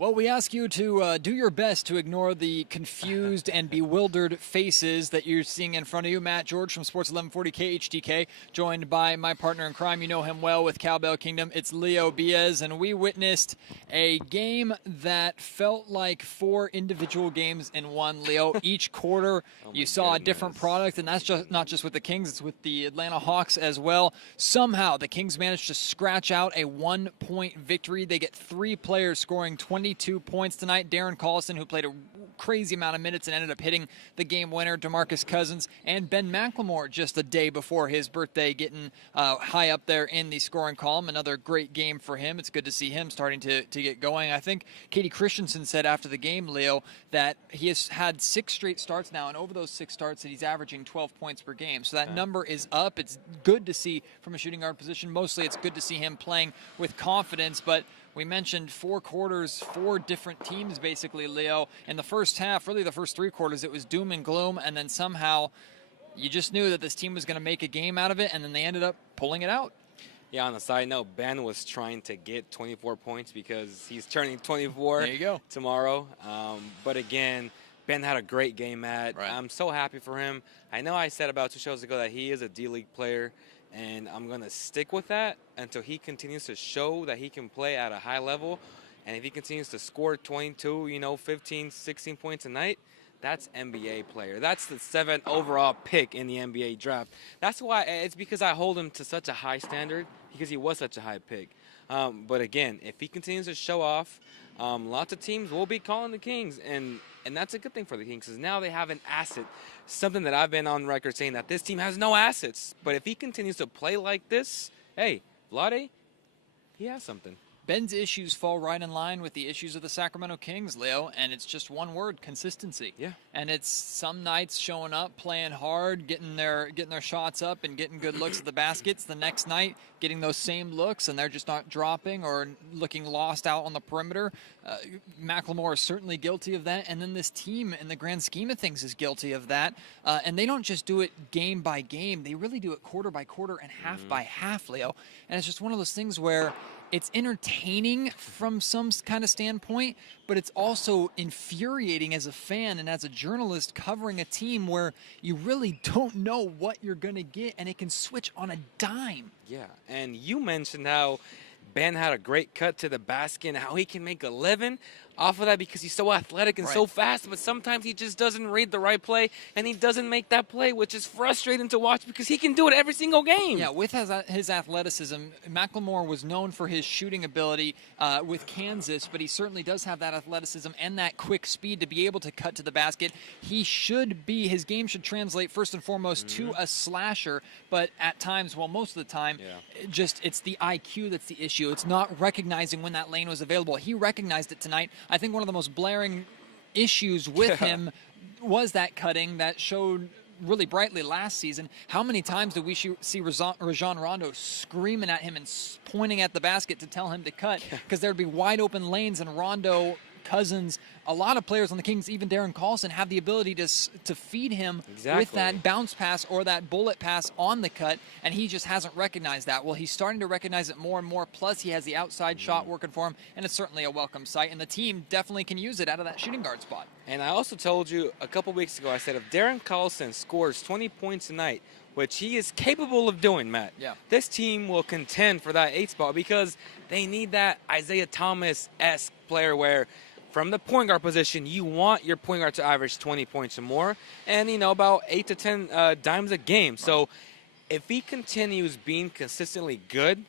Well, we ask you to do your best to ignore the confused and bewildered faces that you're seeing in front of you. Matt George from Sports 1140 KHTK, joined by my partner in crime. You know him well with Cowbell Kingdom. It's Leo Biez, and we witnessed a game that felt like 4 individual games in one, Leo. Each quarter, you saw a different product, and that's just not just with the Kings, it's with the Atlanta Hawks as well. Somehow, the Kings managed to scratch out a 1-point victory. They get 3 players scoring 22 points tonight. Darren Collison, who played a crazy amount of minutes and ended up hitting the game winner, DeMarcus Cousins, and Ben McLemore just a day before his birthday getting high up there in the scoring column. Another great game for him. It's good to see him starting to get going. I think Katie Christensen said after the game, Leo, that he has had 6 straight starts now, and over those 6 starts that he's averaging 12 points per game. So that number is up. It's good to see from a shooting guard position. Mostly it's good to see him playing with confidence, but we mentioned 4 quarters, 4 different teams basically, Leo. In the first half, really the first 3 quarters, it was doom and gloom, and then somehow you just knew that this team was going to make a game out of it, and then they ended up pulling it out. Yeah, on the side note, Ben was trying to get 24 points because he's turning 24 there you go. tomorrow. But again, Ben had a great game, Matt. Right. I'm so happy for him. I know I said about 2 shows ago that he is a D-League player, and I'm going to stick with that until he continues to show that he can play at a high level. And if he continues to score 22, 15, 16 points a night, that's NBA player. That's the 7th overall pick in the NBA draft. That's why it's because I hold him to such a high standard because he was such a high pick. But again, if he continues to show off, lots of teams will be calling the Kings, and that's a good thing for the Kings because now they have an asset, something that I've been on record saying that this team has no assets. But if he continues to play like this, hey, Vlade, he has something. Ben's issues fall right in line with the issues of the Sacramento Kings, Leo, and it's just one word: consistency. Yeah. And it's some nights showing up, playing hard, getting their shots up and getting good looks at the baskets. The next night, getting those same looks, and they're just not dropping or looking lost out on the perimeter. McLemore is certainly guilty of that, and then this team, in the grand scheme of things, is guilty of that. And they don't just do it game by game; they really do it quarter by quarter and half by half, Leo. And it's just one of those things where it's entertaining from some kind of standpoint, but it's also infuriating as a fan and as a journalist covering a team where you really don't know what you're going to get, and it can switch on a dime. Yeah, and you mentioned how Ben had a great cut to the basket and how he can make a living off of that because he's so athletic and so fast, but sometimes he just doesn't read the right play, and he doesn't make that play, which is frustrating to watch because he can do it every single game. Yeah, with his athleticism, McLemore was known for his shooting ability with Kansas, but he certainly does have that athleticism and that quick speed to be able to cut to the basket. His game should translate first and foremost to a slasher, but at times, well, most of the time, it's the IQ that's the issue. It's not recognizing when that lane was available. He recognized it tonight. I think one of the most blaring issues with him was that cutting that showed really brightly last season. How many times did we see Rajon Rondo screaming at him and pointing at the basket to tell him to cut? Because there'd be wide open lanes, and Rondo, Cousins, a lot of players on the Kings, even Darren Collison, have the ability to feed him with that bounce pass or that bullet pass on the cut, and he just hasn't recognized that. Well, he's starting to recognize it more and more, plus he has the outside shot working for him, and it's certainly a welcome sight, and the team definitely can use it out of that shooting guard spot. And I also told you a couple weeks ago, I said if Darren Collison scores 20 points a night, which he is capable of doing, Matt, this team will contend for that 8 spot because they need that Isaiah Thomas-esque player where from the point guard position, you want your point guard to average 20 points or more and, about 8 to 10 dimes a game. So if he continues being consistently good,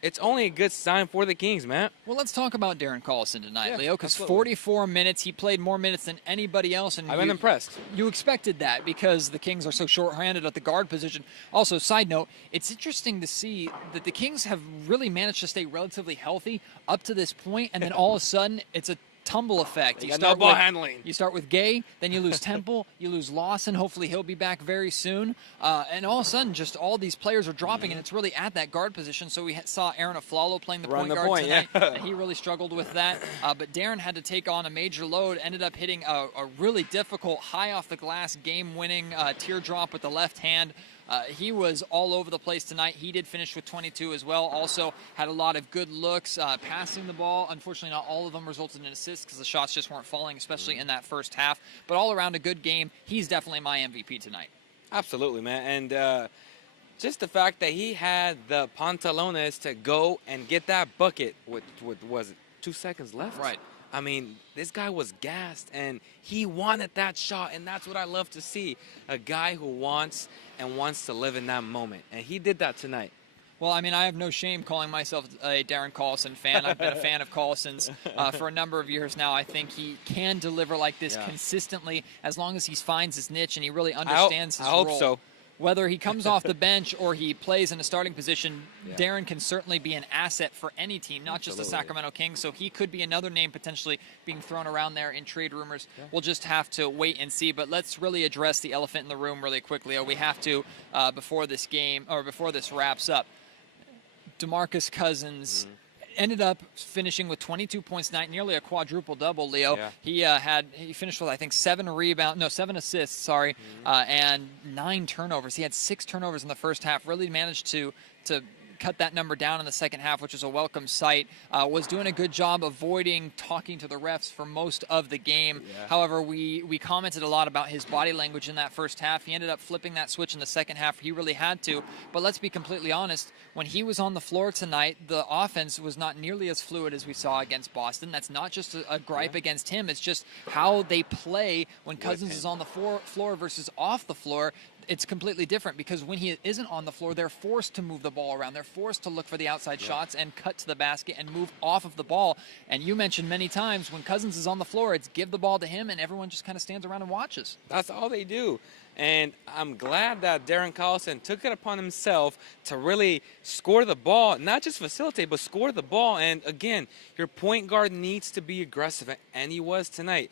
it's only a good sign for the Kings, man. Well, let's talk about Darren Collison tonight, Leo, because 44 minutes, he played more minutes than anybody else. And I've been impressed. You expected that because the Kings are so short-handed at the guard position. Also, side note, it's interesting to see that the Kings have really managed to stay relatively healthy up to this point, and then all of a sudden, it's a tumble effect. You start ball handling. You start with Gay, then you lose Temple, you lose Lawson. Hopefully he'll be back very soon. And all of a sudden, just all these players are dropping, and it's really at that guard position. So we saw Aaron Aflalo playing the point guard tonight. And he really struggled with that. But Darren had to take on a major load, ended up hitting a really difficult, high off the glass, game-winning teardrop with the left hand. He was all over the place tonight. He did finish with 22 as well. Also had a lot of good looks, passing the ball. Unfortunately, not all of them resulted in assists because the shots just weren't falling, especially in that first half. But all around a good game. He's definitely my MVP tonight. Absolutely, man. And just the fact that he had the pantalones to go and get that bucket with was it 2 seconds left? Right. I mean, this guy was gassed, and he wanted that shot, and that's what I love to see. A guy who wants to live in that moment, and he did that tonight. Well, I mean, I have no shame calling myself a Darren Collison fan. I've been a fan of Collison's for a number of years now. I think he can deliver like this consistently as long as he finds his niche and he really understands his role. I hope so. Whether he comes off the bench or he plays in a starting position, Darren can certainly be an asset for any team, not just the Sacramento Kings. So he could be another name potentially being thrown around there in trade rumors. We'll just have to wait and see. But let's really address the elephant in the room really quickly. We have to before this game or before this wraps up. DeMarcus Cousins ended up finishing with 22 points tonight, nearly a quadruple double. Leo, he finished with I think 7 assists, and 9 turnovers. He had 6 turnovers in the first half. Really managed to cut that number down in the second half, which is a welcome sight. Was doing a good job avoiding talking to the refs for most of the game. However, we commented a lot about his body language in that first half. He ended up flipping that switch in the second half. He really had to. But let's be completely honest. When he was on the floor tonight, the offense was not nearly as fluid as we saw against Boston. That's not just a gripe against him. It's just how they play when Cousins is on the floor versus off the floor. It's completely different because when he isn't on the floor, they're forced to move the ball around. They're forced to look for the outside shots and cut to the basket and move off of the ball. And you mentioned many times when Cousins is on the floor, it's give the ball to him and everyone just kind of stands around and watches. That's all they do. And I'm glad that Darren Collison took it upon himself to really score the ball, not just facilitate, but score the ball. And again, your point guard needs to be aggressive, and he was tonight.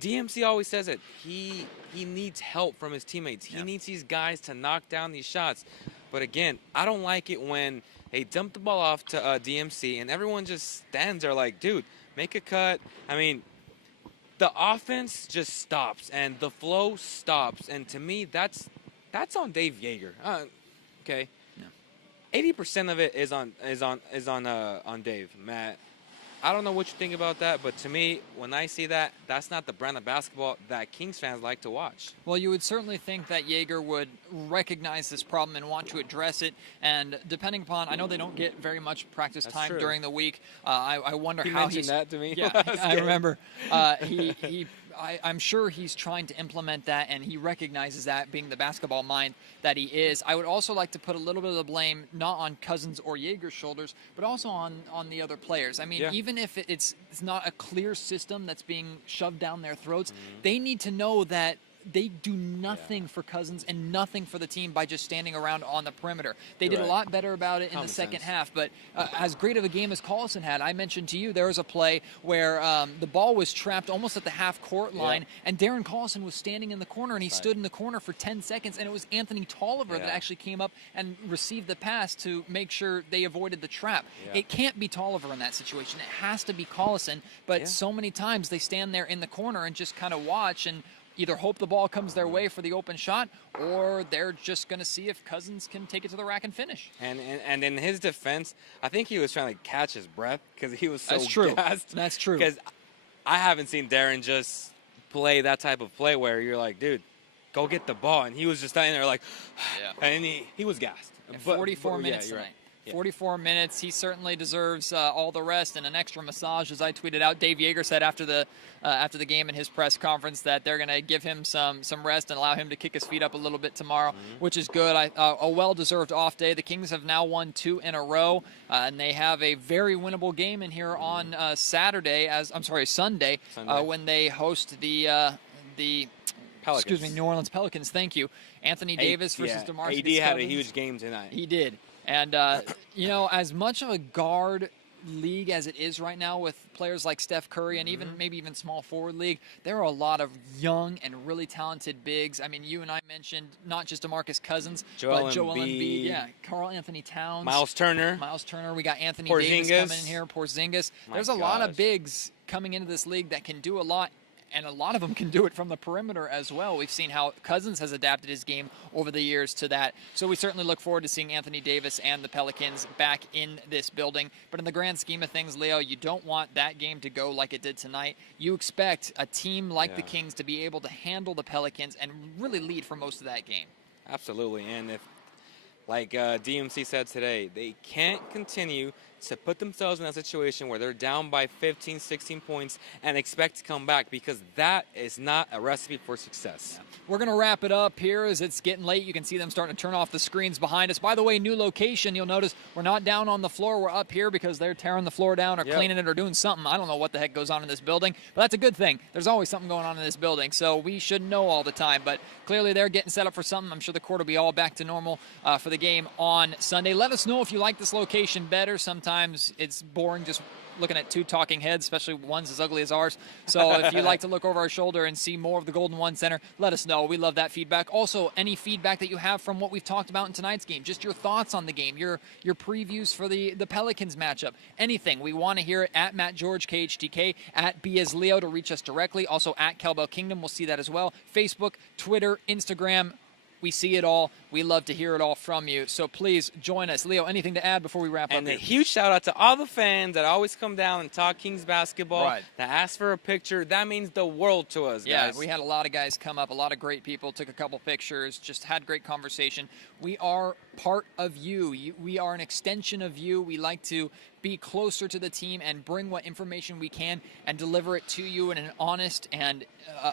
DMC always says it. He needs help from his teammates. He needs these guys to knock down these shots. But again, I don't like it when they dump the ball off to DMC and everyone just stands there like, dude, make a cut. I mean, the offense just stops and the flow stops. And to me, that's on Dave Yeager. Okay. 80% of it is on Dave. Matt, I don't know what you think about that, but to me, when I see that, that's not the brand of basketball that Kings fans like to watch. Well, you would certainly think that Yeager would recognize this problem and want to address it. And depending upon, I know they don't get very much practice time during the week. I wonder how mentioned that to me. Yeah, I remember. I'm sure he's trying to implement that, and he recognizes that, being the basketball mind that he is. I would also like to put a little bit of the blame not on Cousins or Yeager's shoulders, but also on the other players. I mean, even if it's not a clear system that's being shoved down their throats, they need to know that they do nothing for Cousins and nothing for the team by just standing around on the perimeter. They did a lot better about it in the second half, but as great of a game as Collison had, I mentioned to you there was a play where the ball was trapped almost at the half-court line, and Darren Collison was standing in the corner, and he stood in the corner for 10 seconds, and it was Anthony Tolliver that actually came up and received the pass to make sure they avoided the trap. It can't be Tolliver in that situation. It has to be Collison, but so many times they stand there in the corner and just kind of watch and either hope the ball comes their way for the open shot, or they're just going to see if Cousins can take it to the rack and finish. And in his defense, I think he was trying to catch his breath because he was so gassed. That's true. Because I haven't seen Darren just play that type of play where you're like, dude, go get the ball. And he was just standing there like, and he was gassed. 44 minutes tonight. 44 minutes. He certainly deserves all the rest and an extra massage, as I tweeted out. Dave Yeager said after the game in his press conference that they're going to give him some rest and allow him to kick his feet up a little bit tomorrow, which is good. A well-deserved off day. The Kings have now won 2 in a row, and they have a very winnable game in here on Sunday, when they host the Pelicans. New Orleans Pelicans. Thank you. Anthony Davis versus DeMarcus Cousins. AD had a huge game tonight. He did. And, as much of a guard league as it is right now with players like Steph Curry and maybe even small forward league, there are a lot of young and really talented bigs. I mean, you and I mentioned not just DeMarcus Cousins, but Joel Embiid, Karl Anthony Towns. Miles Turner. We got Anthony Porzingis. Davis coming in here, Porzingis. There's a lot of bigs coming into this league that can do a lot. and a lot of them can do it from the perimeter as well. We've seen how Cousins has adapted his game over the years to that. So we certainly look forward to seeing Anthony Davis and the Pelicans back in this building. But in the grand scheme of things, Leo, you don't want that game to go like it did tonight. You expect a team like the Kings to be able to handle the Pelicans and really lead for most of that game. Absolutely. And if, like DMC said today, they can't continue to put themselves in a situation where they're down by 15, 16 points and expect to come back, because that is not a recipe for success. We're going to wrap it up here as it's getting late. You can see them starting to turn off the screens behind us. By the way, new location. You'll notice we're not down on the floor. We're up here because they're tearing the floor down or cleaning it or doing something. I don't know what the heck goes on in this building, but that's a good thing. There's always something going on in this building, so we should know all the time. But clearly they're getting set up for something. I'm sure the court will be all back to normal for the game on Sunday. Let us know if you like this location better. Sometimes it's boring just looking at two talking heads, especially ones as ugly as ours. So if you like to look over our shoulder and see more of the Golden One Center, let us know. We love that feedback. Also, any feedback that you have from what we've talked about in tonight's game, just your thoughts on the game, your previews for the Pelicans matchup, anything. We want to hear it at Matt George, KHTK, at B as Leo to reach us directly. Also at Cowbell Kingdom, we'll see that as well. Facebook, Twitter, Instagram. We see it all. We love to hear it all from you. So please join us. Leo, anything to add before we wrap up? And a huge shout out to all the fans that always come down and talk Kings basketball, that ask for a picture. That means the world to us, guys. Yeah, we had a lot of guys come up, a lot of great people, took a couple pictures, just had great conversation. We are part of you. We are an extension of you. We like to be closer to the team and bring what information we can and deliver it to you in an honest and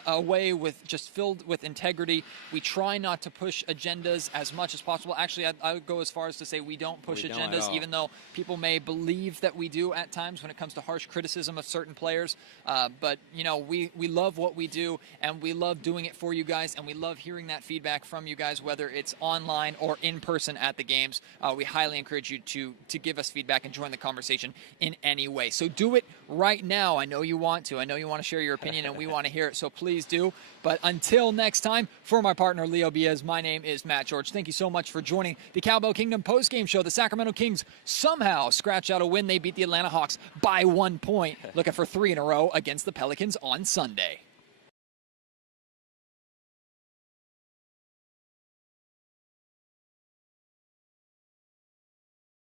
a way with just filled with integrity. We try not to push agendas as much as possible. Actually, I would go as far as to say we don't push agendas, even though people may believe that we do at times when it comes to harsh criticism of certain players. But, you know, we love what we do, and we love doing it for you guys, and we love hearing that feedback from you guys, whether it's online or in person at the games. We highly encourage you to give us feedback and join the conversation in any way. So do it right now. I know you want to. I know you want to share your opinion, and we want to hear it, so please do. But until next time, for my partner Leo Biaz, my name is Matt George. Thank you so much for joining the Cowbell Kingdom postgame show. The Sacramento Kings somehow scratch out a win. They beat the Atlanta Hawks by 1 point, looking for 3 in a row against the Pelicans on Sunday.